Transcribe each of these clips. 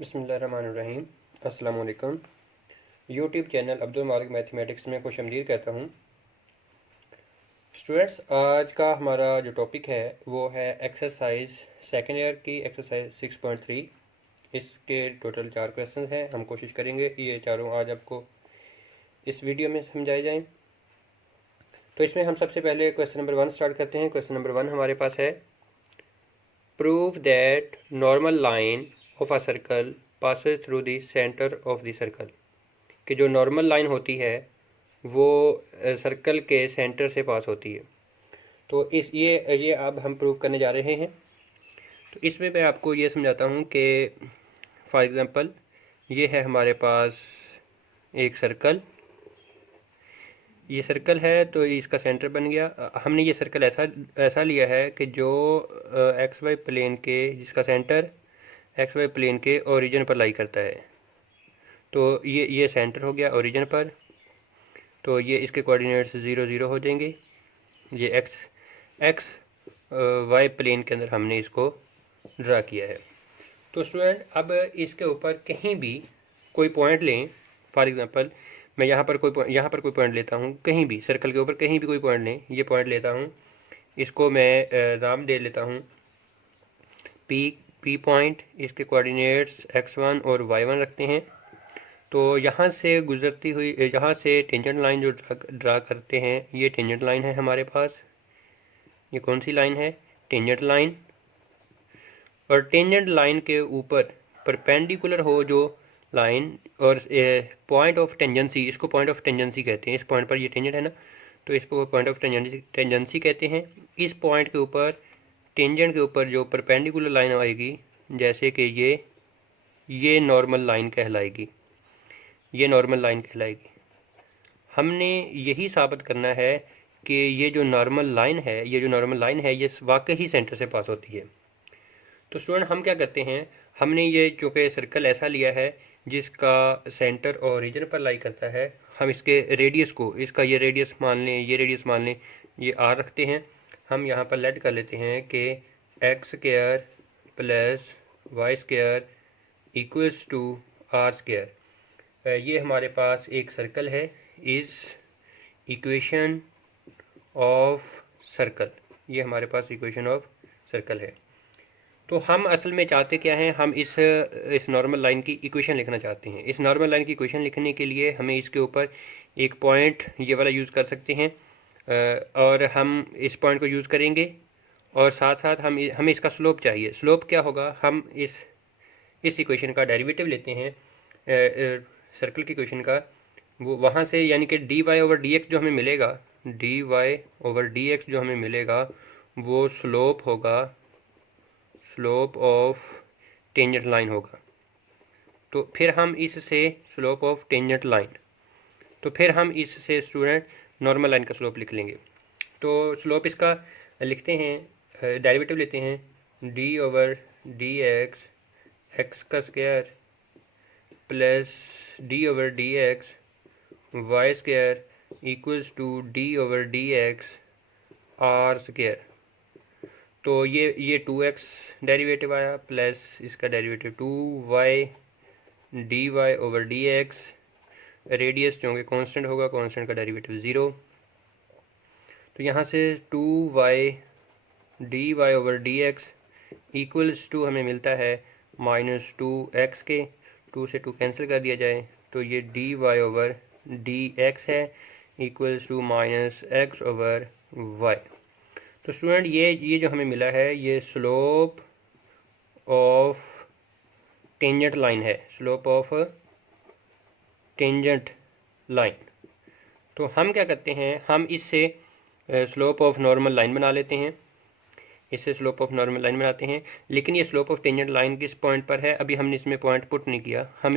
बिस्मिल्लाहिर्रहमानिर्रहीम। अस्सलाम वालेकुम। यूट्यूब चैनल अब्दुल मालिक मैथमेटिक्स में खुशामदीद कहता हूँ। स्टूडेंट्स, आज का हमारा जो टॉपिक है वो है एक्सरसाइज सेकेंड ईयर की एक्सरसाइज 6.3। इसके टोटल 4 क्वेश्चन हैं। हम कोशिश करेंगे ये चारों आज आपको इस वीडियो में समझाए जाएं। तो इसमें हम सबसे पहले क्वेश्चन नंबर 1 स्टार्ट करते हैं। क्वेश्चन नंबर 1 हमारे पास है, prove that normal line of a circle passes through the centre of the circle. कि जो नॉर्मल लाइन होती है वो सर्कल के सेंटर से पास होती है। तो ये अब हम प्रूव करने जा रहे हैं। तो इसमें मैं आपको ये समझाता हूँ कि फॉर एग्ज़ाम्पल ये है हमारे पास एक सर्कल। ये सर्कल है तो इसका सेंटर बन गया। हमने ये सर्कल ऐसा लिया है कि जो एक्स वाई प्लेन के जिसका सेंटर एक्स वाई प्लेन के ओरिजिन पर लाई करता है। तो ये सेंटर हो गया ओरिजिन पर। तो ये इसके कोऑर्डिनेट्स 0 0 हो जाएंगे। ये एक्स वाई प्लेन के अंदर हमने इसको ड्रा किया है। तो स्टूडेंट अब इसके ऊपर कहीं भी कोई पॉइंट लें। फॉर एग्जांपल मैं यहाँ पर कोई पॉइंट लेता हूँ, कहीं भी सर्कल के ऊपर कहीं भी कोई पॉइंट लें। ये पॉइंट लेता हूँ, इसको मैं नाम दे लेता हूँ पी पॉइंट। इसके कोऑर्डिनेट्स x1 और y1 रखते हैं। तो यहाँ से गुजरती हुई यहाँ से टेंजेंट लाइन जो ड्रा करते हैं, ये टेंजेंट लाइन है हमारे पास। ये कौन सी लाइन है? Tangent line. और टेंजेंट लाइन के ऊपर परपेंडिकुलर हो जो लाइन और पॉइंट ऑफ टेंजेंसी, इसको पॉइंट ऑफ टेंजेंसी कहते हैं। इस पॉइंट पर ये टेंजेंट है ना, तो इसको पॉइंट ऑफ टेंजेंसी कहते हैं। इस पॉइंट के ऊपर टेंजेंट के ऊपर जो परपेंडिकुलर लाइन आएगी, जैसे कि ये नॉर्मल लाइन कहलाएगी। ये नॉर्मल लाइन कहलाएगी। हमने यही साबित करना है कि ये जो नॉर्मल लाइन है ये वाकई ही सेंटर से पास होती है। तो स्टूडेंट हम क्या करते हैं, हमने ये चूँकि सर्कल ऐसा लिया है जिसका सेंटर ओरिजिन पर लाई करता है, हम इसके रेडियस को, इसका ये रेडियस मान लें, ये रेडियस मान लें, ये आर रखते हैं। हम यहाँ पर लेट कर लेते हैं कि X square plus Y square equals to are square. ये हमारे पास एक सर्कल है। Is equation of circle. ये हमारे पास इक्वेशन ऑफ सर्कल है। तो हम असल में चाहते क्या हैं, हम इस नॉर्मल लाइन की इक्वेशन लिखना चाहते हैं। इस नॉर्मल लाइन की इक्वेशन लिखने के लिए हमें इसके ऊपर एक पॉइंट ये वाला यूज़ कर सकते हैं, और हम इस पॉइंट को यूज़ करेंगे। और साथ साथ हमें इसका स्लोप चाहिए। स्लोप क्या होगा, हम इस इक्वेशन का डेरिवेटिव लेते हैं सर्कल की इक्वेशन का। वो वहाँ से यानी कि D Y over D x जो हमें मिलेगा, D Y over D x जो हमें मिलेगा वो स्लोप होगा, स्लोप ऑफ टेंजेंट लाइन होगा। तो फिर हम इससे स्लोप ऑफ टेंजेंट लाइन, तो फिर हम इससे स्टूडेंट नॉर्मल लाइन का स्लोप लिख लेंगे। तो स्लोप इसका लिखते हैं, डेरिवेटिव लेते हैं d over D x x का square plus d over D x y square equals to d over D x r square. तो ये 2x डेरिवेटिव आया प्लस इसका derivative 2y d Y over D x. Radius जो constant होगा, constant का derivative 0। तो यहाँ से 2y d Y over D x equals to हमें मिलता है -2x के। 2 से 2 कैंसिल कर दिया जाए तो ये d Y over D x है equals to -x over y। तो स्टूडेंट ये जो हमें मिला है ये स्लोप ऑफ टेंजेंट लाइन है, स्लोप ऑफ टेंजेंट लाइन। तो हम क्या करते हैं, हम इससे स्लोप ऑफ नॉर्मल लाइन बना लेते हैं। इससे स्लोप ऑफ नॉर्मल लाइन बनाते हैं, लेकिन ये स्लोप ऑफ टेंजेंट लाइन किस पॉइंट पर है अभी हमने इसमें पॉइंट पुट नहीं किया। हम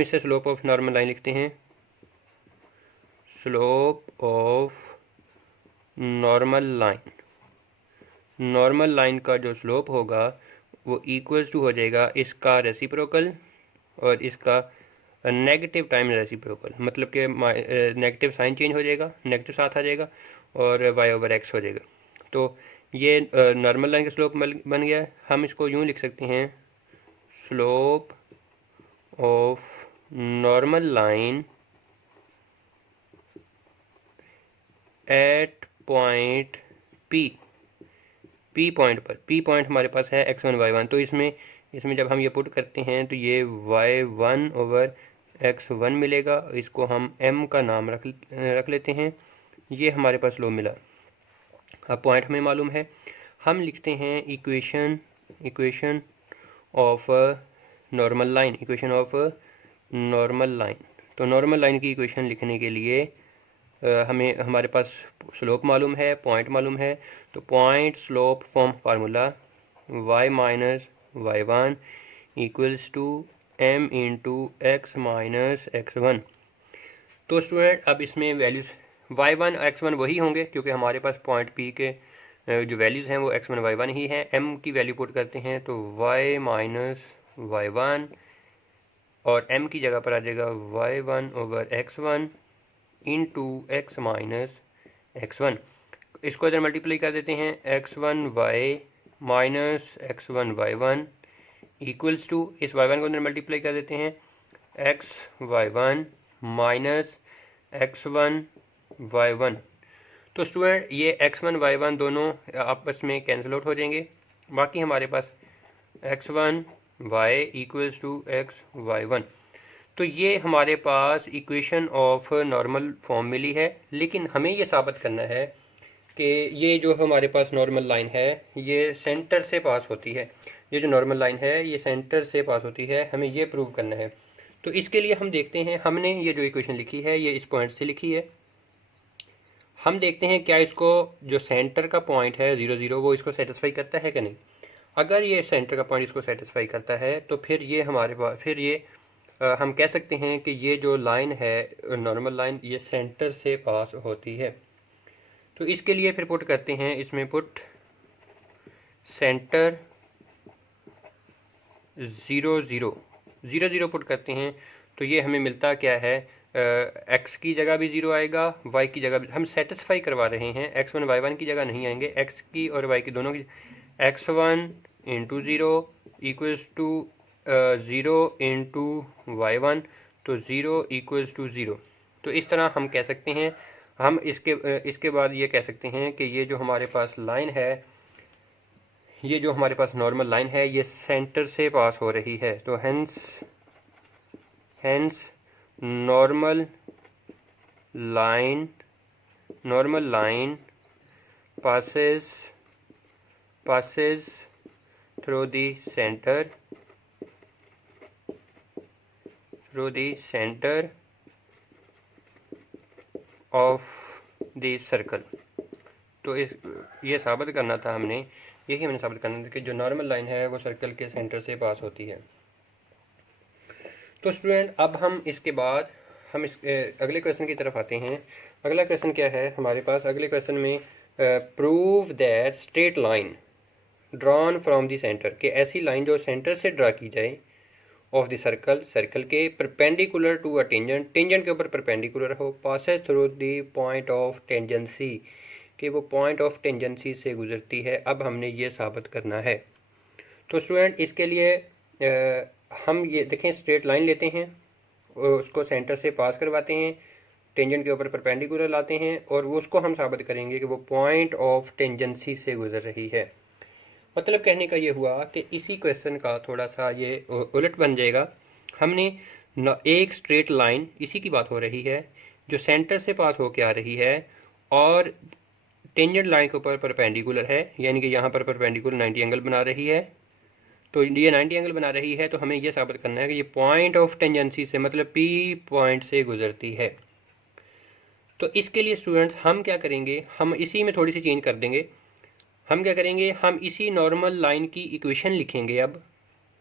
इससे स्लोप ऑफ नॉर्मल लाइन लिखते हैं, slope of normal line. Normal line का जो स्लोप होगा वो इक्वल्स टू हो जाएगा इसका रेसिप्रोकल और इसका नेगेटिव टाइम रेसिप्रोकल। मतलब कि नेगेटिव साइन चेंज हो जाएगा, नेगेटिव साथ आ जाएगा और वाई ओवर एक्स हो जाएगा। तो ये नॉर्मल लाइन का स्लोप बन गया। हम इसको यूँ लिख सकते हैं, slope of normal line at point P point पर, पी पॉइंट हमारे पास है x1 y1, तो इसमें जब हम ये पुट करते हैं तो ये y1 ओवर x1 मिलेगा। इसको हम m का नाम रख लेते हैं। ये हमारे पास लो मिला। अब पॉइंट हमें मालूम है, हम लिखते हैं equation of normal line, equation of normal line. तो नॉर्मल लाइन की इक्वेशन लिखने के लिए हमें हमारे पास स्लोप मालूम है, पॉइंट मालूम है। तो point slope form formula y minus y1 equals to m into X minus x1। तो स्टूडेंट अब इसमें वैल्यूज़ y1 x1 वही होंगे, क्योंकि हमारे पास पॉइंट P के जो वैल्यूज़ हैं वो x1 y1 ही हैं। m की वैल्यू पुट करते हैं तो y माइनस y1, और m की जगह पर आ जाएगा y1 over x1 into X minus x1। इसको इधर मल्टीप्लाई कर देते हैं, x1 y minus x1 y1 equals to, इस y1 को अंदर मल्टीप्लाई कर देते हैं, x y1 minus x1 y1। तो स्टूडेंट ये x1 y1 दोनों आपस में कैंसिल आउट हो जाएंगे। बाकी हमारे पास x1 y equals to x y1। तो ये हमारे पास इक्वेशन ऑफ नॉर्मल फॉर्म मिली है। लेकिन हमें ये साबित करना है कि ये जो हमारे पास नॉर्मल लाइन है ये सेंटर से पास होती है। ये जो नॉर्मल लाइन है ये सेंटर से पास होती है, हमें ये प्रूव करना है। तो इसके लिए हम देखते हैं, हमने ये जो इक्वेशन लिखी है ये इस पॉइंट से लिखी है। हम देखते हैं क्या इसको जो सेंटर का पॉइंट है 0 0 वो इसको सेटिस्फाई करता है कि नहीं। अगर ये सेंटर का पॉइंट इसको सेटिस्फाई करता है तो फिर ये हमारे पास, फिर ये हम कह सकते हैं कि ये जो लाइन है नॉर्मल लाइन ये सेंटर से पास होती है। तो इसके लिए फिर पुट करते हैं, इसमें पुट सेंटर 0 0 0 0 पुट करते हैं। तो ये हमें मिलता क्या है, x की जगह भी 0 आएगा, y की जगह भी। हम सेटिस्फाई करवा रहे हैं, x1 y1 की जगह नहीं आएंगे, x की और y की दोनों की। x1 into 0 equals to 0 into y1, तो 0 इक्वल्स टू 0। तो इस तरह हम कह सकते हैं, हम इसके बाद ये कह सकते हैं कि ये जो हमारे पास लाइन है, ये जो हमारे पास नॉर्मल लाइन है ये सेंटर से पास हो रही है। तो hence normal line passes through the center of the circle। तो ये साबित करना था हमने, यही हमने साबित करना था कि जो नॉर्मल लाइन है वो सर्कल के सेंटर से पास होती है। तो स्टूडेंट अब हम इसके बाद हम इस अगले क्वेश्चन की तरफ आते हैं। अगला क्वेश्चन क्या है हमारे पास, अगले क्वेश्चन में prove that straight line drawn from the centre, कि ऐसी लाइन जो सेंटर से ड्रा की जाए ऑफ द सर्कल के परपेंडिकुलर टू अ टेंजेंट के ऊपर परपेंडिकुलर हो, passes through the point of tangency, कि वो पॉइंट ऑफ टेंजेंसी से गुजरती है। अब हमने ये साबित करना है। तो स्टूडेंट इसके लिए हम ये देखें, स्ट्रेट लाइन लेते हैं, उसको सेंटर से पास करवाते हैं, टेंजेंट के ऊपर परपेंडिकुलर लाते हैं, और वो उसको हम साबित करेंगे कि वो पॉइंट ऑफ टेंजेंसी से गुजर रही है। मतलब कहने का ये हुआ कि इसी क्वेश्चन का थोड़ा सा ये उलट बन जाएगा। हमने एक स्ट्रेट लाइन, इसी की बात हो रही है, जो सेंटर से पास होके आ रही है और टेंजेंट लाइन के ऊपर परपेंडिकुलर है, यानी कि यहाँ पर परपेंडिकुलर 90 एंगल बना रही है। तो ये 90 एंगल बना रही है, तो हमें ये साबित करना है कि ये पॉइंट ऑफ टेंजेंसी से, मतलब पी पॉइंट से गुजरती है। तो इसके लिए स्टूडेंट्स हम क्या करेंगे, हम इसी में थोड़ी सी चेंज कर देंगे। हम क्या करेंगे, हम इसी नॉर्मल लाइन की इक्वेशन लिखेंगे अब,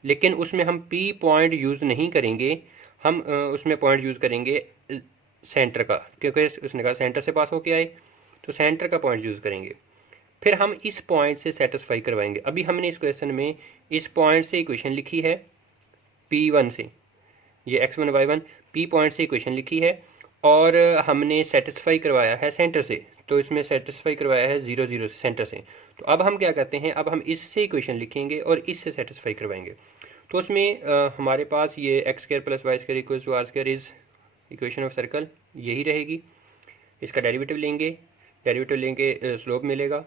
लेकिन उसमें हम पी पॉइंट यूज़ नहीं करेंगे, हम उसमें पॉइंट यूज़ करेंगे सेंटर का, क्योंकि उसने कहा सेंटर से पास होके आए, तो सेंटर का पॉइंट यूज़ करेंगे। फिर हम इस पॉइंट से सेटिस्फाई करवाएंगे। अभी हमने इस क्वेश्चन में इस पॉइंट से इक्वेशन लिखी है P1 से, ये x1 y1 P पॉइंट से इक्वेशन लिखी है, और हमने सेटिस्फाई करवाया है सेंटर से, तो इसमें सेटिस्फाई करवाया है 0 0 सेंटर से। तो अब हम क्या करते हैं, अब हम इससे इक्वेशन लिखेंगे और इससे सेटिस्फाई करवाएंगे। तो उसमें हमारे पास ये X square plus Y square equal to are square is equation of circle, यही रहेगी। इसका डेरिवेटिव लेंगे स्लोप मिलेगा।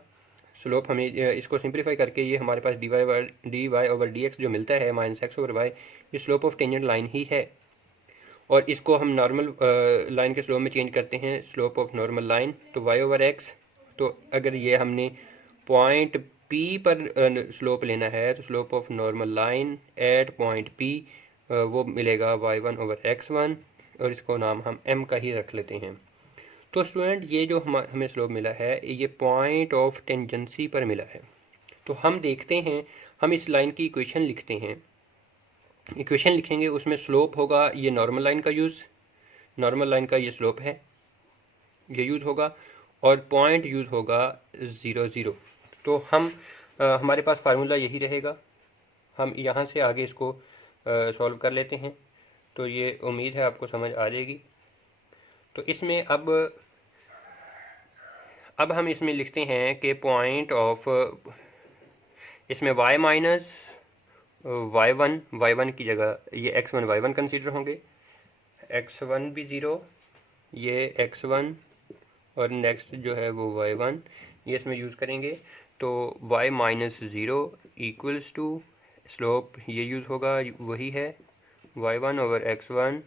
स्लोप हमें इसको सिंप्लीफाई करके ये हमारे पास d Y over D x जो मिलता है माइनस एक्स ओवर वाई, ये स्लोप ऑफ टेंजेंट लाइन ही है। और इसको हम नॉर्मल लाइन के स्लोप में चेंज करते हैं, स्लोप ऑफ नॉर्मल लाइन, तो वाई ओवर एक्स। तो अगर ये हमने पॉइंट पी पर स्लोप लेना है तो slope of normal line at point P वो मिलेगा y1 ओवर x1, और इसको नाम हम m का ही रख लेते हैं। तो स्टूडेंट ये जो हमें स्लोप मिला है ये पॉइंट ऑफ टेंजेंसी पर मिला है। तो हम देखते हैं, हम इस लाइन की इक्वेशन लिखते हैं, इक्वेशन लिखेंगे उसमें स्लोप होगा ये नॉर्मल लाइन का यूज़, नॉर्मल लाइन का ये स्लोप है, ये यूज़ होगा, और पॉइंट यूज़ होगा 0 0। तो हम हमारे पास फार्मूला यही रहेगा। हम यहाँ से आगे इसको सॉल्व कर लेते हैं, तो ये उम्मीद है आपको समझ आ जाएगी। तो इसमें अब हम इसमें लिखते हैं कि पॉइंट ऑफ, इसमें y माइनस y1 की जगह ये x1 y1 कंसीडर होंगे, x1 भी 0, ये x1 और नेक्स्ट जो है वो y1, ये इसमें यूज़ करेंगे। तो y minus 0 equals to slope ये यूज़ होगा, वही है y1 over x1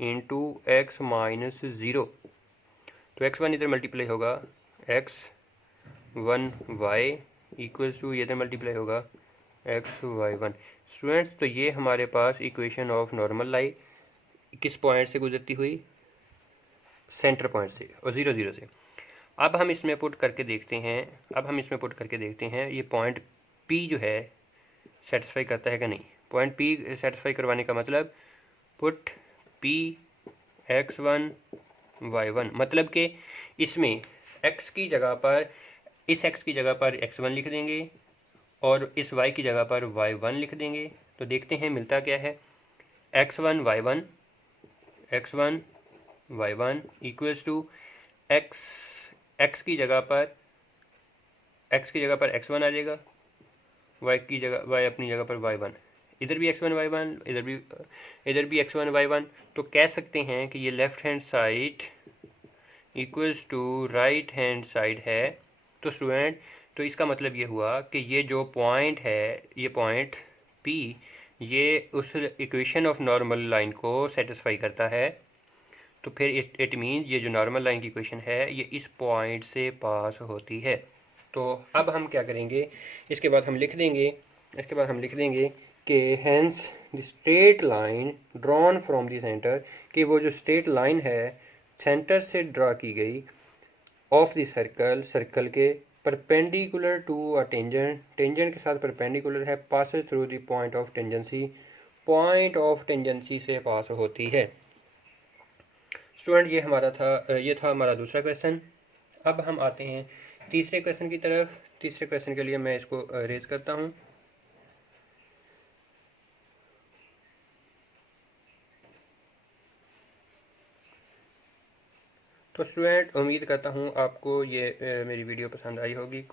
into x minus 0। तो x1 इधर मल्टीप्लाई होगा x1 y इक्वल्स टू ये इधर मल्टीप्लाई होगा x y1। स्टूडेंट्स तो ये हमारे पास इक्वेशन ऑफ नॉर्मल लाइन किस पॉइंट से गुजरती हुई, सेंटर पॉइंट से और 0 0 से। अब हम इसमें पुट करके देखते हैं, ये पॉइंट P जो है सेटिस्फाई करता है कि नहीं। पॉइंट P सेटिस्फाई करवाने का मतलब पुट P x1 y1, मतलब कि इसमें x की जगह पर, इस x की जगह पर x1 लिख देंगे और इस y की जगह पर y1 लिख देंगे। तो देखते हैं मिलता क्या है, x1 y1 equals to x की जगह पर x1 आ जाएगा, y अपनी जगह पर y1, इधर भी x1 y1, इधर भी x1 y1। तो कह सकते हैं कि ये left hand side equals to right hand side है। तो स्टूडेंट तो इसका मतलब ये हुआ कि ये जो पॉइंट है, ये पॉइंट P, ये उस इक्वेशन ऑफ नॉर्मल लाइन को सेटिस्फाई करता है। तो फिर इट मीन ये जो नॉर्मल लाइन की इक्वेशन है ये इस पॉइंट से पास होती है। तो अब हम क्या करेंगे, इसके बाद हम लिख देंगे कि hence the straight line drawn from the centre, कि वो जो स्ट्रेट लाइन है सेंटर से ड्रा की गई ऑफ द सर्कल के परपेंडिकुलर टू अ टेंजेंट के साथ परपेंडिकुलर है, passes through the point of tangency से पास होती है। स्टूडेंट ये था हमारा दूसरा क्वेश्चन। अब हम आते हैं तीसरे क्वेश्चन की तरफ। तीसरे क्वेश्चन के लिए मैं इसको रेज करता हूँ। तो स्टूडेंट उम्मीद करता हूँ आपको ये मेरी वीडियो पसंद आई होगी।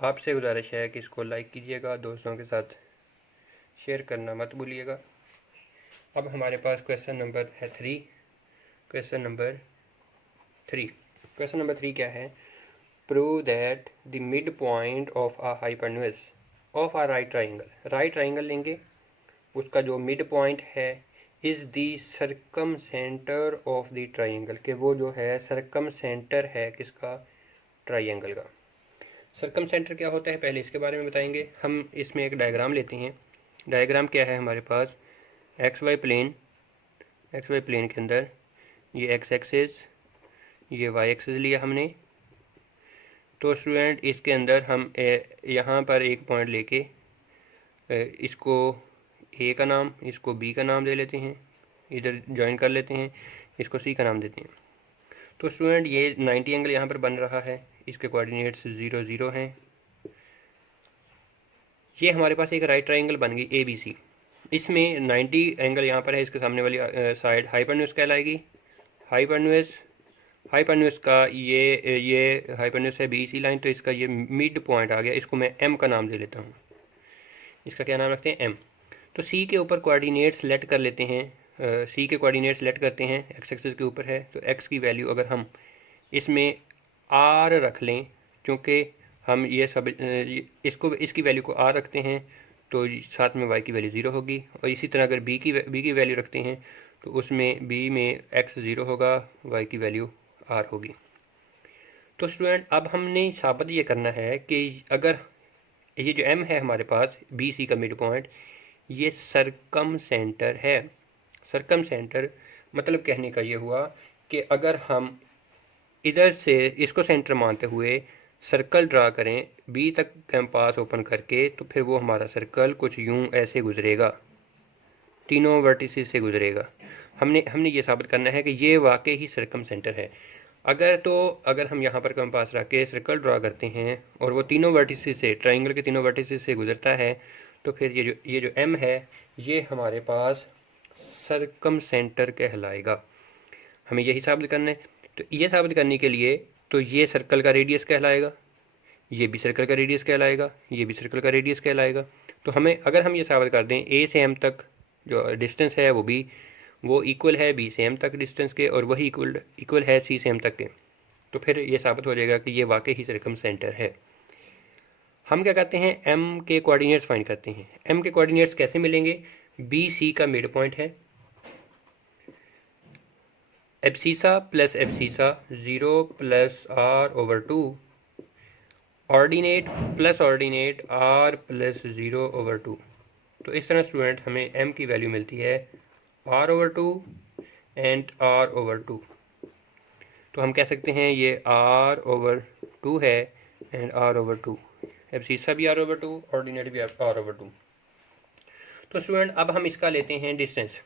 आपसे गुजारिश है कि इसको लाइक कीजिएगा, दोस्तों के साथ शेयर करना मत भूलिएगा। अब हमारे पास क्वेश्चन नंबर है 3। क्वेश्चन नंबर 3 क्या है, prove that the midpoint of a hypotenuse of a right triangle लेंगे, उसका जो मिड पॉइंट है is the circumcentre of the triangle, के वो जो है सरकम सेंटर है किसका, ट्राइंगल का। सरकम सेंटर क्या होता है पहले इसके बारे में बताएंगे। हम इसमें एक डायग्राम लेते हैं। डायग्राम क्या है हमारे पास, एक्स वाई प्लेन के अंदर ये एक्स एक्सिस, ये वाई एक्सिस लिया हमने। तो स्टूडेंट इसके अंदर हम यहाँ पर एक पॉइंट लेके इसको ए का नाम, इसको बी का नाम दे लेते हैं, इधर ज्वाइन कर लेते हैं, इसको सी का नाम देते हैं। तो स्टूडेंट ये 90 एंगल यहाँ पर बन रहा है, इसके कोऑर्डिनेट्स 0 0 हैं। ये हमारे पास एक राइट ट्राइंगल बन गई ABC। इसमें 90 एंगल यहाँ पर है, इसके सामने वाली साइड हाइपोटेन्यूज कहलाएगी। हाइपोटेन्यूज का ये हाइपोटेन्यूज है BC लाइन, तो इसका ये मिड पॉइंट आ गया, इसको मैं M का नाम दे लेता हूँ। इसका क्या नाम रखते हैं, M। तो सी के ऊपर कोऑर्डिनेट सेलेक्ट कर लेते हैं, सी के कोऑर्डिनेट सेलेक्ट करते हैं, एक्स एक्सिस के ऊपर है, तो एक्स की वैल्यू अगर हम इसमें आर रख लें, क्योंकि हम ये सब इसको इसकी वैल्यू को आर रखते हैं तो साथ में वाई की वैल्यू ज़ीरो होगी। और इसी तरह अगर बी की वैल्यू रखते हैं तो उसमें बी में एक्स ज़ीरो होगा, वाई की वैल्यू आर होगी। तो स्टूडेंट अब हमने साबित ये करना है कि अगर ये जो एम है हमारे पास बी सी का मिड पॉइंट, ये सरकम सेंटर है। सरकम सेंटर मतलब कहने का ये हुआ कि अगर हम इधर से इसको सेंटर मानते हुए सर्कल ड्रा करें बी तक कैंपास ओपन करके, तो फिर वो हमारा सर्कल कुछ यूं ऐसे गुजरेगा, तीनों वर्टिसेस से गुजरेगा। हमने ये साबित करना है कि ये वाकई ही सर्कम सेंटर है। अगर हम यहाँ पर कंपास रख के सर्कल ड्रा करते हैं और वो तीनों वर्टिसेस से, ट्राइंगल के तीनों वर्टिसेस से गुजरता है, तो फिर ये जो एम है ये हमारे पास सर्कम सेंटर कहलाएगा। हमें यही साबित करना है। तो ये साबित करने के लिए तो ये सर्कल का रेडियस कहलाएगा, ये भी सर्कल का रेडियस कहलाएगा, ये भी सर्कल का रेडियस कहलाएगा। तो हमें अगर हम ये साबित कर दें ए से एम तक जो डिस्टेंस है वो इक्वल है बी से एम तक डिस्टेंस के, और वही इक्वल है सी से एम तक के, तो फिर ये साबित हो जाएगा कि ये वाकई ही सर्कम सेंटर है। हम क्या करते हैं, एम के कोऑर्डिनेट्स फाइंड करते हैं। एम के कोऑर्डिनेट्स कैसे मिलेंगे, बी सी का मिड पॉइंट है, abscissa plus abscissa 0 plus R over 2, ordinate plus ordinate R plus 0 over 2। तो इस तरह स्टूडेंट हमें एम की वैल्यू मिलती है R over 2 and R over 2। तो हम कह सकते हैं ये आर ओवर 2 है एंड आर ओवर 2, एब्सीसा भी आर ओवर 2, ऑर्डिनेट भी आर ओवर 2। तो स्टूडेंट अब हम इसका लेते हैं डिस्टेंस,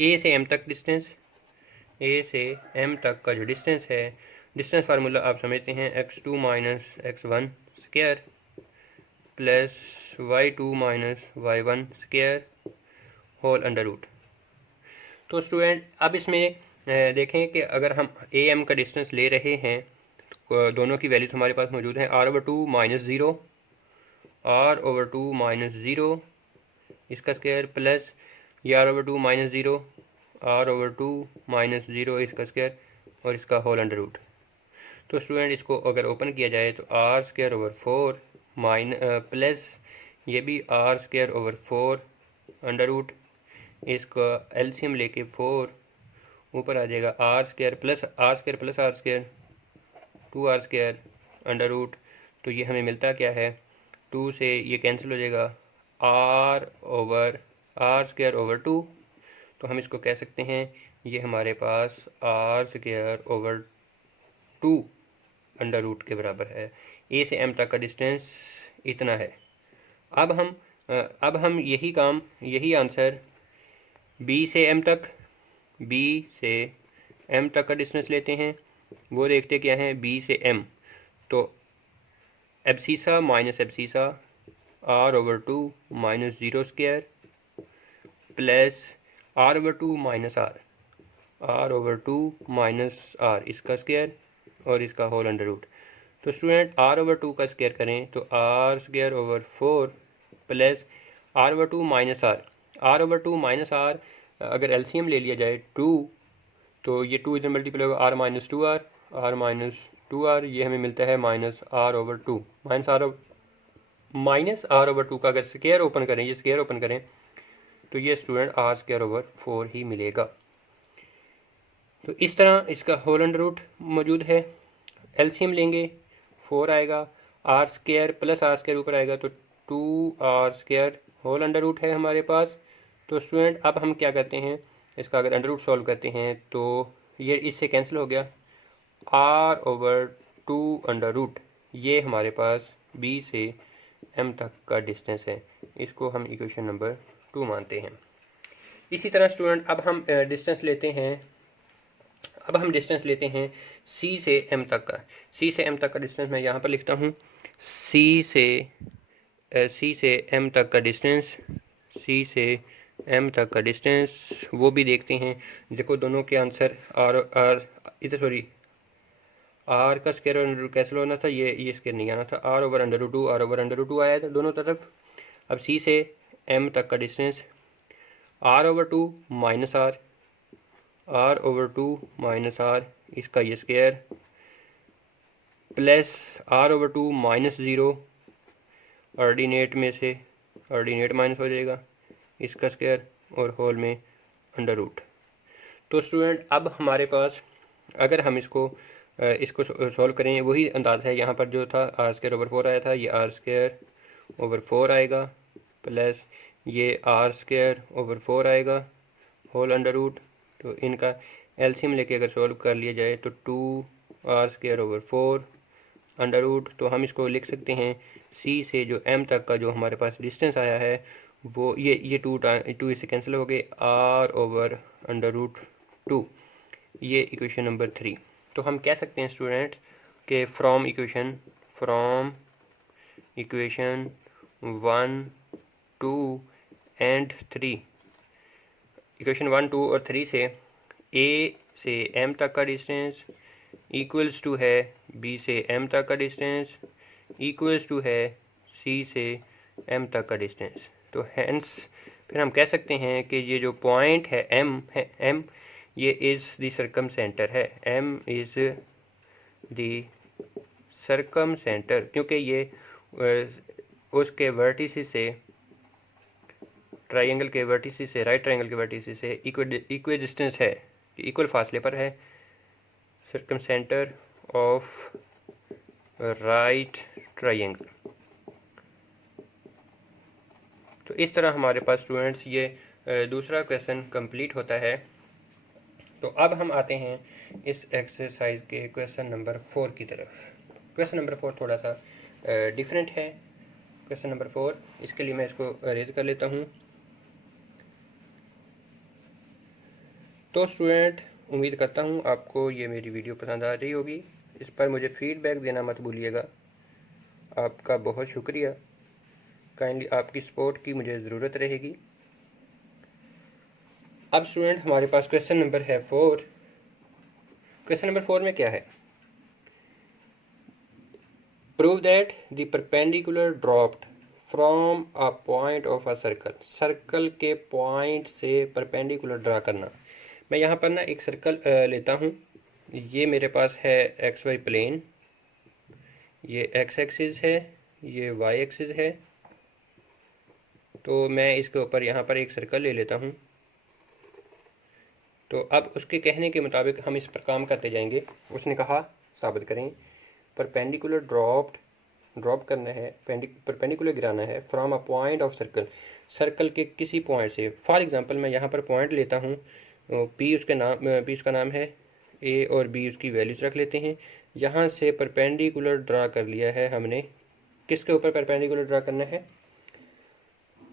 ए से एम तक डिस्टेंस, ए से एम तक का जो डिस्टेंस है, डिस्टेंस फार्मूला आप समझते हैं x2 minus x1 square plus y2 minus y1 square whole under root. तो स्टूडेंट अब इसमें देखें कि अगर हम ए एम का डिस्टेंस ले रहे हैं तो दोनों की वैल्यूज हमारे पास मौजूद हैं, R over 2 minus 0, R over 2 minus 0 इसका स्क्वायर प्लस ये R over 2 minus 0, R over 2 minus 0 इसका स्क्वायर और इसका होल अंडर रूट। तो स्टूडेंट इसको अगर ओपन किया जाए तो आर स्क्वायर ओवर 4 प्लस ये भी R square over 4 under root, इसका एलसीएम लेके 4 ऊपर आ जाएगा R square plus R square 2 R square under root. तो ये हमें मिलता क्या है, 2 से ये कैंसिल हो जाएगा, r over r square over 2। तो हम इसको कह सकते हैं ये हमारे पास r square over 2 under root के बराबर है। ए से एम तक का डिस्टेंस इतना है। अब हम यही आंसर बी से एम तक का डिस्टेंस लेते हैं। वो देखते क्या है, बी से एम, तो abscissa minus abscissa R over 2 minus 0 square plus R over 2 minus R over 2 minus R इसका स्क्वायर और इसका होल अंडर रूट। तो स्टूडेंट आर ओवर 2 का स्क्वायर करें तो R square over 4 plus R over 2 minus R over 2 minus R, अगर LCM ले लिया जाए 2 तो ये 2 इधर मल्टीप्लाई होगा आर माइनस 2 आर, ये हमें मिलता है minus R over 2 minus R over 2 का अगर स्क्वायर ओपन करें, ये स्क्वायर ओपन करें तो ये स्टूडेंट आर स्क्वायर ओवर 4 ही मिलेगा। तो इस तरह इसका होल अंडर रूट मौजूद है, एलसीएम लेंगे 4 आएगा, R square plus R square ऊपर आएगा तो 2 R square whole under root है हमारे पास। तो स्टूडेंट अब हम क्या करते हैं, इसका अगर अंडर रूट सॉल्व करते हैं तो ये इससे कैंसिल हो गया, आर ओवर 2 अंडर रूट, ये हमारे पास बी से एम तक का डिस्टेंस है। इसको हम इक्वेशन नंबर 2 मानते हैं। इसी तरह स्टूडेंट अब हम डिस्टेंस लेते हैं सी से एम तक का। सी से एम तक का डिस्टेंस मैं यहाँ पर लिखता हूँ, सी से एम तक का डिस्टेंस, वो भी देखते हैं। देखो दोनों के आंसर आर का स्क्वायर और अंडर रूट कैंसिल होना था, ये स्क्वायर नहीं आना था, आर ओवर अंडर रूट 2 आया था दोनों तरफ। अब सी से एम तक का distance R over two minus R, R over two minus R इसका ये square, plus R over two minus zero, ordinate में से ऑर्डिनेट माइनस हो जाएगा इसका स्क्वायर, और होल में अंडर रूट। तो स्टूडेंट अब हमारे पास अगर हम इसको सॉल्व करें, वही अंदाज़ है यहाँ पर जो था आर स्क्वायर ओवर फोर आया था, ये आर स्क्वायर ओवर फोर आएगा, प्लस ये आर स्क्वायर ओवर फोर आएगा होल अंडर रूट। तो इनका एलसीएम लेके अगर सॉल्व कर लिया जाए तो two are square over four under root. तो हम इसको लिख सकते हैं सी से जो एम तक का जो हमारे पास डिस्टेंस आया है वो ये टू इससे कैंसिल हो गए, R over under root two, ये इक्वेशन नंबर 3। तो हम कह सकते हैं स्टूडेंट कि फ्रॉम इक्वेशन 1, 2 एंड 3, इक्वेशन 1, 2 और 3 से ए से एम तक का डिस्टेंस इक्वल्स टू है बी से एम तक का डिस्टेंस इक्वल्स टू है सी से एम तक का डिस्टेंस। तो हेंस फिर हम कह सकते हैं कि ये जो पॉइंट है एम ये इज़ द सर्कम सेंटर है, M is the circumcentre, क्योंकि ये उसके वर्टिसिस से ट्राइंगल के वर्टिसिस से राइट ट्राइंगल के वर्टिसिस से इक्वी डिस्टेंस है, इक्वल फासले पर है, circumcentre of right triangle. तो इस तरह हमारे पास स्टूडेंट्स ये दूसरा क्वेश्चन कंप्लीट होता है। तो अब हम आते हैं इस एक्सरसाइज के क्वेश्चन नंबर 4 की तरफ। क्वेश्चन नंबर 4 थोड़ा सा डिफरेंट है। क्वेश्चन नंबर 4, इसके लिए मैं इसको रेज कर लेता हूँ। तो स्टूडेंट उम्मीद करता हूँ आपको ये मेरी वीडियो पसंद आ रही होगी। इस पर मुझे फीडबैक देना मत भूलिएगा। आपका बहुत शुक्रिया, काइंडली आपकी सपोर्ट की मुझे ज़रूरत रहेगी। अब स्टूडेंट हमारे पास क्वेश्चन नंबर है 4। क्वेश्चन नंबर 4 में क्या है? Prove that the perpendicular dropped from a point of a circle. Circle के पॉइंट से परपेंडिकुलर ड्रा करना। मैं यहाँ पर ना एक सर्कल लेता हूँ। ये मेरे पास है एक्स वाई प्लेन, ये एक्स एक्सिस है, ये वाई एक्सिस है। तो मैं इसके ऊपर यहाँ पर एक सर्कल ले लेता हूँ। तो अब उसके कहने के मुताबिक हम इस पर काम करते जाएंगे। उसने कहा साबित करें परपेंडिकुलर ड्रॉप करना है, परपेंडिकुलर गिराना है from a point of circle, circle के किसी पॉइंट से। फॉर एग्जांपल मैं यहाँ पर पॉइंट लेता हूँ, पी उसका नाम है, ए और बी उसकी वैल्यूज रख लेते हैं। यहाँ से परपेंडिकुलर ड्रा कर लिया है हमने। किसके ऊपर परपेंडिकुलर ड्रा करना है?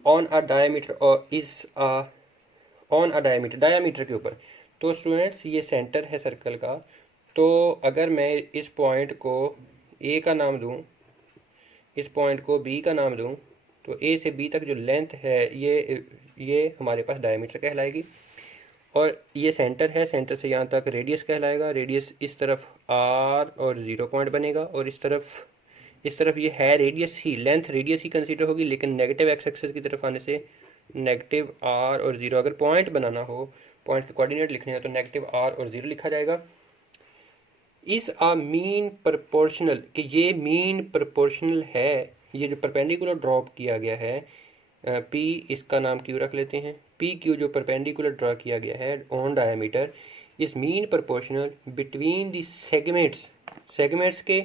ऑन अ डायमीटर और ऑन अ डायमीटर के ऊपर। तो स्टूडेंट्स ये सेंटर है सर्कल का। तो अगर मैं इस पॉइंट को ए का नाम दूं, इस पॉइंट को बी का नाम दूं, तो ए से बी तक जो लेंथ है ये हमारे पास डायमीटर कहलाएगी। और ये सेंटर है, सेंटर से यहाँ तक रेडियस कहलाएगा। रेडियस इस तरफ आर और 0 पॉइंट बनेगा, और इस तरफ ये है रेडियस ही, लेंथ रेडियस ही कंसीडर होगी, लेकिन नेगेटिव एक्स एक्सिस की तरफ आने से नेगेटिव आर और 0। अगर पॉइंट बनाना हो, पॉइंट के कोऑर्डिनेट लिखने हो, तो नेगेटिव आर और 0 लिखा जाएगा। इस आ मीन प्रोपोर्शनल, कि ये मीन प्रोपोर्शनल है, ये जो परपेंडिकुलर ड्रॉप किया गया है, पी इसका नाम क्यू रख लेते हैं। पी क्यू जो परपेंडिकुलर ड्रा किया गया है on diameter is mean proportional between the segments के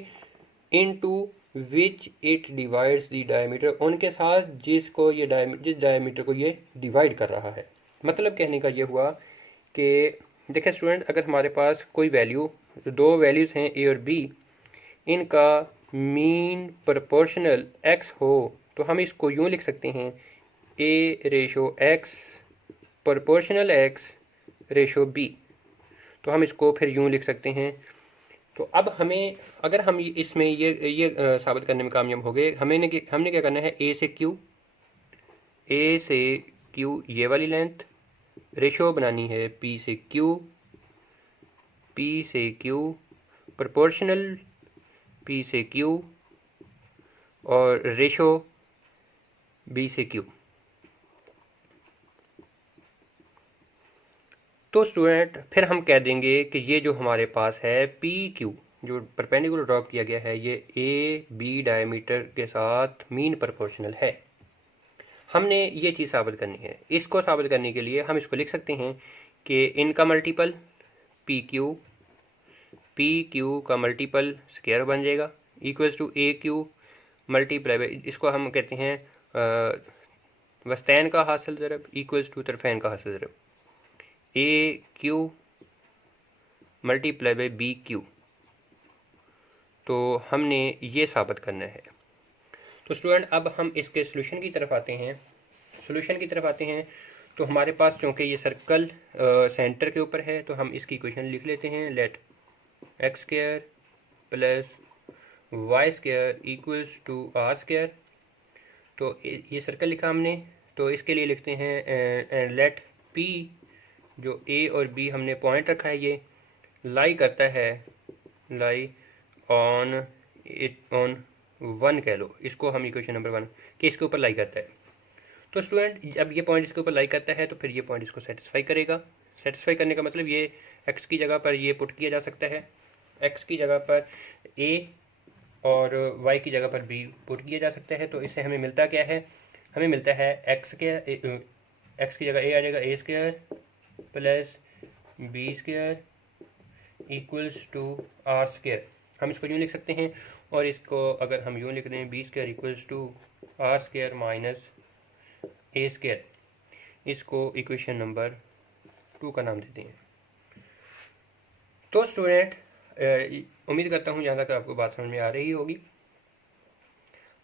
into which it divides the diameter, उनके साथ जिस डायमीटर को ये डिवाइड कर रहा है। मतलब कहने का ये हुआ कि देखिए स्टूडेंट, अगर हमारे पास कोई वैल्यू, दो वैल्यूज़ हैं ए और बी, इनका मीन प्रोपोर्शनल एक्स हो, तो हम इसको यूँ लिख सकते हैं a ratio x proportional x ratio b. तो हम इसको फिर यूँ लिख सकते हैं। तो अब हमें, अगर हम इसमें ये साबित करने में कामयाब हो गए, हमने क्या करना है, ए से क्यू ये वाली लेंथ, रेशो बनानी है पी से क्यू प्रोपोर्शनल पी से क्यू और रेशो बी से क्यू। तो स्टूडेंट फिर हम कह देंगे कि ये जो हमारे पास है पी क्यू जो परपेंडिकुलर ड्रॉप किया गया है ये ए बी डायमीटर के साथ मीन प्रोपोर्शनल है। हमने ये चीज़ साबित करनी है। इसको साबित करने के लिए हम इसको लिख सकते हैं कि इनका मल्टीपल पी क्यू का मल्टीपल स्क्वायर बन जाएगा equals to A Q multiply by, इसको हम कहते हैं वस्तैन का हासिल ज़रब इक्वल्स टू तरफैन का हासिल ज़रब, A Q multiply by B Q. तो हमने ये साबित करना है। तो स्टूडेंट अब हम इसके सोल्यूशन की तरफ आते हैं। तो हमारे पास चूँकि ये सर्कल सेंटर के ऊपर है तो हम इसकी इक्वेशन लिख लेते हैं। Let X square plus Y square equals to are square. तो ये सर्कल लिखा हमने, तो इसके लिए लिखते हैं लेट पी जो ए और बी हमने पॉइंट रखा है ये लाई ऑन वन कह लो, इसको हम इक्वेशन नंबर 1 कि इसके ऊपर लाई करता है। तो स्टूडेंट जब ये पॉइंट इसके ऊपर लाई करता है तो फिर ये पॉइंट इसको सेटिस्फाई करेगा। सेटिस्फाई करने का मतलब ये एक्स की जगह पर ये पुट किया जा सकता है, एक्स की जगह पर ए और वाई की जगह पर बी पुट किया जा सकता है। तो इससे हमें मिलता क्या है, हमें मिलता है एक्स की जगह ए आ जाएगा a square plus b square equals to are square. हम इसको यूँ लिख सकते हैं, और इसको अगर हम यूँ लिख दें B square equals to are square minus A square, इसको इक्वेशन नंबर 2 का नाम देते हैं। तो स्टूडेंट उम्मीद करता हूँ जहाँ तक आपको बात समझ में आ रही होगी।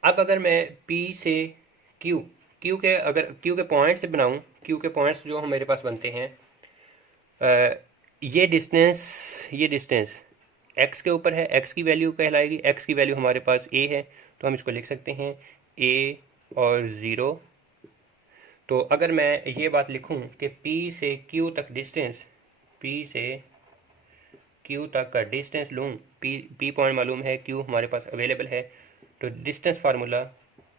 अब अगर मैं P से Q के पॉइंट से बनाऊँ, Q के पॉइंट्स जो मेरे पास बनते हैं, ये डिस्टेंस x के ऊपर है, x की वैल्यू कहलाएगी, x की वैल्यू हमारे पास a है, तो हम इसको लिख सकते हैं a और 0। तो अगर मैं ये बात लिखूं कि P से Q तक का डिस्टेंस लूँ, P पॉइंट मालूम है, Q हमारे पास अवेलेबल है, तो distance formula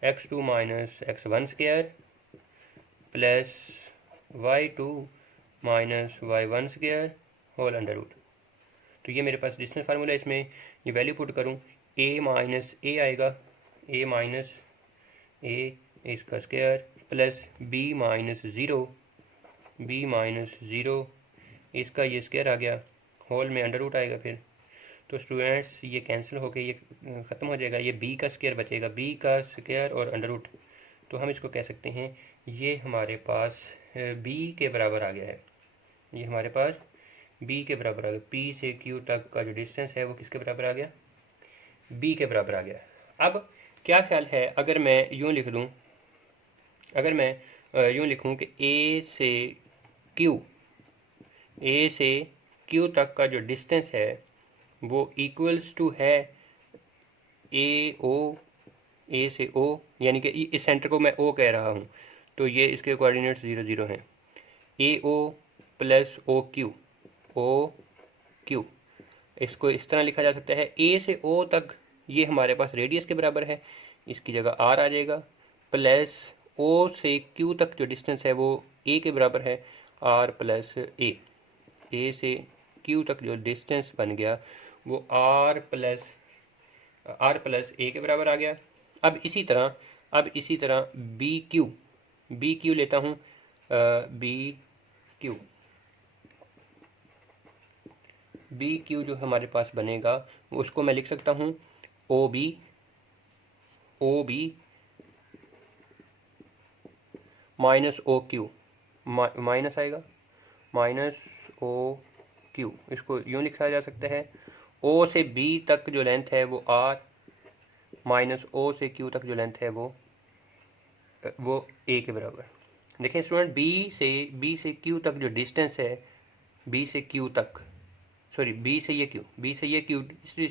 x2 minus x1 square plus y2 minus y1 square whole under root. तो ये मेरे पास डिस्टेंस फार्मूला, इसमें ये वैल्यू पुट करूँ a माइनस a आएगा, a माइनस a इसका square plus b minus zero इसका ये स्क्वायर आ गया, होल में अंडर रूट आएगा फिर। तो स्टूडेंट्स ये कैंसिल होकर ये ख़त्म हो जाएगा, ये b का स्क्वायर बचेगा, b का स्क्वायर और अंडर रूट। तो हम इसको कह सकते हैं ये हमारे पास b के बराबर आ गया है, ये हमारे पास b के बराबर आ गया। P से Q तक का जो डिस्टेंस है वो किसके बराबर आ गया, b के बराबर आ गया। अब क्या ख्याल है अगर मैं यूँ लिख दूँ, अगर मैं यूँ लिखूँ कि A से Q तक का जो डिस्टेंस है वो इक्वल्स टू है A से O, यानी कि इस सेंटर को मैं O कह रहा हूँ, तो ये इसके कोऑर्डिनेट्स 0 0 हैं। AO प्लस ओ क्यू, इसको इस तरह लिखा जा सकता है। A से O तक ये हमारे पास रेडियस के बराबर है, इसकी जगह R आ जाएगा, प्लस O से Q तक जो डिस्टेंस है वो A के बराबर है, R प्लस A। A से Q तक जो डिस्टेंस बन गया वो R प्लस A के बराबर आ गया। अब इसी तरह बी क्यू लेता हूँ, बी क्यू जो हमारे पास बनेगा उसको मैं लिख सकता हूँ O B minus O Q, minus आएगा माइनस ओ क्यू, इसको यूँ लिखा जा सकता है ओ से बी तक जो लेंथ है वो आर माइनस ओ से क्यू तक जो लेंथ है वो ए के बराबर। देखें स्टूडेंट बी से क्यू तक जो डिस्टेंस है, बी से ये क्यू,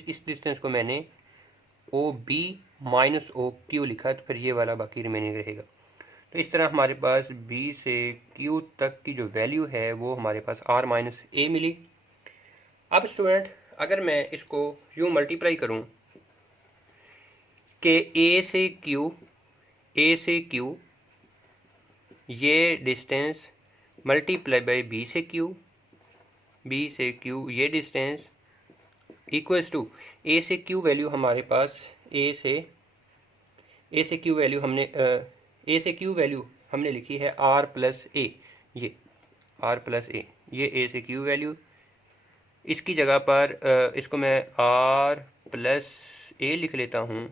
इस डिस्टेंस को मैंने O B minus O Q लिखा, तो फिर ये वाला बाकी रिमेनिंग रहेगा। तो इस तरह हमारे पास बी से क्यू तक की जो वैल्यू है वो हमारे पास आर माइनस ए मिली। अब स्टूडेंट अगर मैं इसको यूँ मल्टीप्लाई करूँ कि ए से क्यू ये डिस्टेंस मल्टीप्लाई बाई बी से क्यू बी से क्यू ये डिस्टेंस इक्वल्स टू ए से क्यू वैल्यू हमारे पास ए से क्यू वैल्यू हमने लिखी है आर प्लस ए, ये आर प्लस ए से क्यू वैल्यू, इसकी जगह पर इसको मैं आर प्लस ए लिख लेता हूँ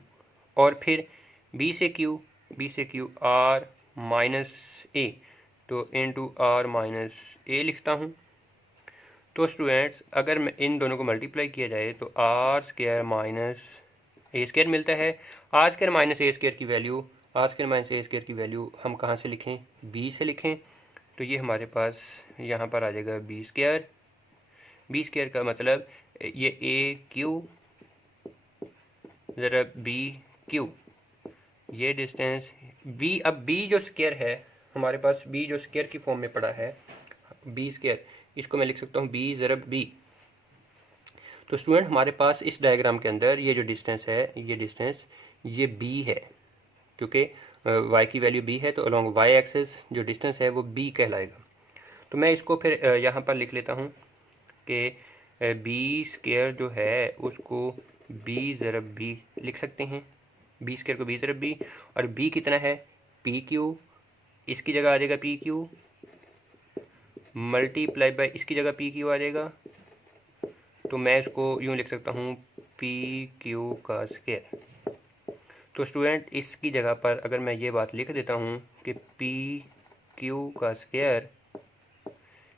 और फिर बी से क्यू आर माइनस ए, तो इनटू आर माइनस ए लिखता हूँ। तो स्टूडेंट्स अगर मैं इन दोनों को मल्टीप्लाई किया जाए तो R square minus A square मिलता है। R square minus A square की वैल्यू हम कहाँ से लिखें, बी से लिखें। तो ये हमारे पास यहाँ पर आ जाएगा बी स्क्वायर का मतलब ये ए क्यू ज़रा बी क्यू, ये डिस्टेंस बी। अब बी जो स्क्वायर है हमारे पास, बी जो स्क्वायर की फॉर्म में पड़ा है बी स्क्वायर, इसको मैं लिख सकता हूँ बी ज़रब बी। तो स्टूडेंट हमारे पास इस डायग्राम के अंदर ये जो डिस्टेंस है, ये डिस्टेंस ये बी है, क्योंकि y की वैल्यू b है तो अलॉन्ग y एक्सिस जो डिस्टेंस है वो b कहलाएगा। तो मैं इसको फिर यहाँ पर लिख लेता हूँ कि बी स्क्वायर जो है उसको b ज़रब b लिख सकते हैं, बी स्क्वायर को b ज़रब b, और b कितना है पी क्यू, इसकी जगह आ जाएगा पी क्यू मल्टीप्लाई बाय इसकी जगह पी क्यू आ जाएगा। तो मैं इसको यूँ लिख सकता हूँ पी क्यू का स्क्वायर। तो स्टूडेंट इसकी जगह पर अगर मैं ये बात लिख देता हूँ कि पी क्यू का स्क्वायर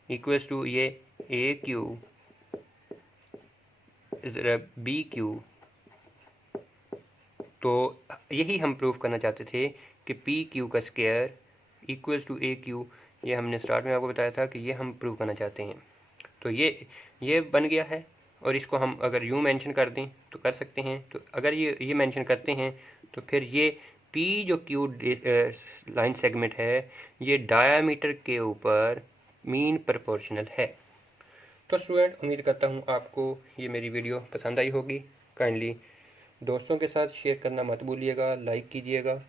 इक्वल्स टू ये ए क्यू बी क्यू, तो यही हम प्रूव करना चाहते थे कि पी क्यू का square equals to A Q. ये हमने स्टार्ट में आपको बताया था कि ये हम प्रूव करना चाहते हैं। तो ये बन गया है, और इसको हम अगर यूँ मेंशन कर दें तो कर सकते हैं। तो अगर ये मेंशन करते हैं तो फिर ये पी जो क्यू लाइन सेगमेंट है ये डायामीटर के ऊपर मीन प्रोपोर्शनल है। तो स्टूडेंट उम्मीद करता हूँ आपको ये मेरी वीडियो पसंद आई होगी। काइंडली दोस्तों के साथ शेयर करना मत भूलिएगा, लाइक कीजिएगा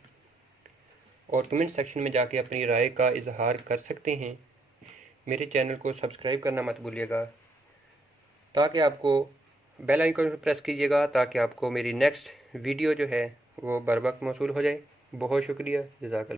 और कमेंट सेक्शन में जाके अपनी राय का इजहार कर सकते हैं। मेरे चैनल को सब्सक्राइब करना मत भूलिएगा, ताकि आपको बेल आइकन पर प्रेस कीजिएगा ताकि आपको मेरी नेक्स्ट वीडियो जो है वो बर वक्त मौसूल हो जाए। बहुत शुक्रिया, जज़ाकल्लाह।